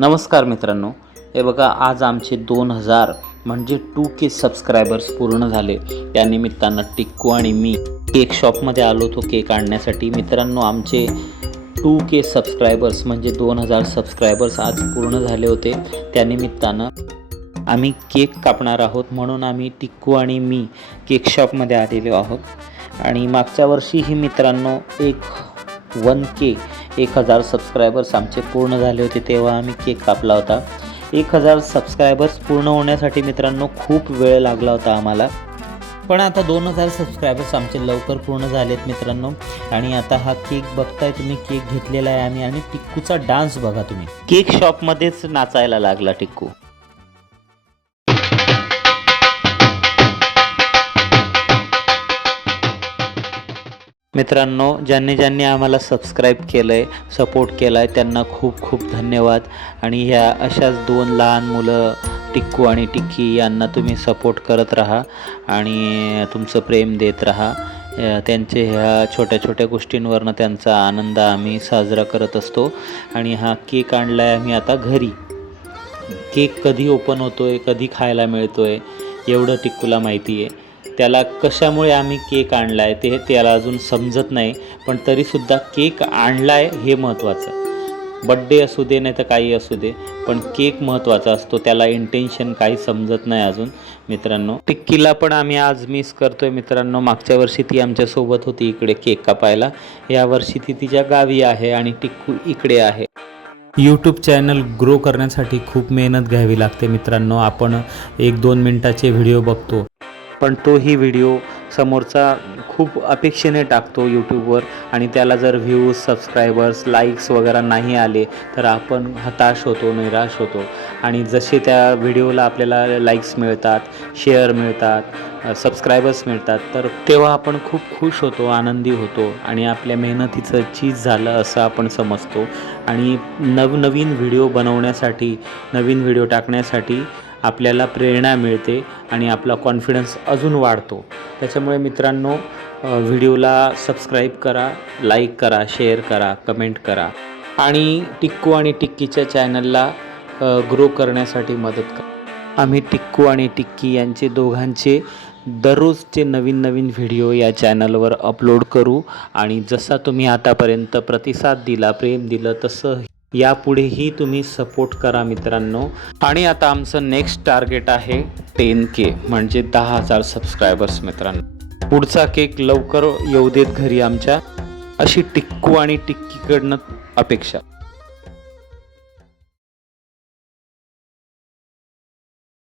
नमस्कार मित्रांनो. हे बघा आज आमचे दोन हजार म्हणजे टू के सबस्क्रायबर्स पूर्ण झाले. त्यानिमित्तानं टिक्कू आणि मी केक शॉपमध्ये आलो होतो केक आणण्यासाठी. मित्रांनो आमचे टू के सबस्क्रायबर्स म्हणजे दोन हजार सबस्क्रायबर्स आज पूर्ण झाले होते. त्यानिमित्तानं आम्ही केक कापणार आहोत म्हणून आम्ही टिक्कू आणि मी केक शॉपमध्ये आलेलो आहोत. आणि मागच्या वर्षीही मित्रांनो एक वन के एक हजार सबस्क्रायबर्स आमचे पूर्ण झाले होते तेव्हा आम्ही केक कापला होता. एक हजार सबस्क्रायबर्स पूर्ण होण्यासाठी मित्रांनो खूप वेळ लागला होता आम्हाला. पण आता दोन हजार सबस्क्रायबर्स आमचे लवकर पूर्ण झालेत मित्रांनो. आणि आता हा केक बघताय तुम्ही केक घेतलेला आहे आम्ही आणि टिक्कूचा डान्स बघा तुम्ही. केक शॉपमध्येच नाचायला लागला टिक्कू. मित्रांनो ज्यांनी ज्यांनी आम्हाला सबस्क्राईब केलं आहे सपोर्ट केला आहे त्यांना खूप खूप धन्यवाद. आणि ह्या अशाच दोन लहान मुलं टिक्कू आणि टिक्की यांना तुम्ही सपोर्ट करत राहा आणि तुमचं प्रेम देत राहा. त्यांचे ह्या छोट्या छोट्या गोष्टींवरनं त्यांचा आनंद आम्ही साजरा करत असतो. आणि हा केक आणला आहे आम्ही आता घरी. केक कधी ओपन होतो आहे कधी खायला मिळतो आहे एवढं टिक्कूला माहिती आहे त्याला कशामुळे आम्ही केक आणला आहे ते त्याला अजून समजत नाही पण तरीसुद्धा केक आणला आहे हे महत्त्वाचं. बड्डे असू दे नाही तर काही असू दे पण केक महत्त्वाचा असतो त्याला इंटेन्शन काही समजत नाही अजून मित्रांनो. टिक्कीला पण आम्ही आज मिस करतोय मित्रांनो. मागच्या वर्षी ती आमच्यासोबत होती इकडे केक कापायला. या वर्षी ती तिच्या गावी आहे आणि टिक्कू इकडे आहे. यूट्यूब चॅनल ग्रो करण्यासाठी खूप मेहनत घ्यावी लागते मित्रांनो. आपण एक दोन मिनटाचे व्हिडिओ बघतो. पण तोही व्हिडिओ समोरचा खूप अपेक्षेने टाकतो यूट्यूबवर आणि त्याला जर व्ह्यूज सबस्क्रायबर्स लाईक्स वगैरे नाही आले तर आपण हताश होतो निराश होतो. आणि जसे त्या व्हिडिओला आपल्याला लाईक्स मिळतात शेअर मिळतात सबस्क्रायबर्स मिळतात तर तेव्हा आपण खूप खुश होतो आनंदी होतो. आणि आपल्या मेहनतीचं चीज झालं असं आपण समजतो. आणि नवनवीन व्हिडिओ बनवण्यासाठी नवीन व्हिडिओ टाकण्यासाठी आपल्याला प्रेरणा मिळते आणि आपला कॉन्फिडन्स अजून वाढतो. त्याच्यामुळे मित्रांनो व्हिडिओला सबस्क्राईब करा लाईक करा शेअर करा कमेंट करा. आणि टिक्कू आणि टिक्कीच्या चॅनलला ग्रो करण्यासाठी मदत करा. आम्ही टिक्कू आणि टिक्की यांचे दोघांचे दररोजचे नवीन नवीन व्हिडिओ या चॅनलवर अपलोड करू. आणि जसा तुम्ही आतापर्यंत प्रतिसाद दिला प्रेम दिलं तसं यापुढेही तुम्ही सपोर्ट करा मित्रांनो. आणि आता आमचं नेक्स्ट टार्गेट आहे टेन के म्हणजे दहा हजार सबस्क्रायबर्स मित्रांनो. पुढचा केक लवकर येऊ देत घरी आमच्या. अशी टिक्कू आणि टिक्कीकडनं अपेक्षा.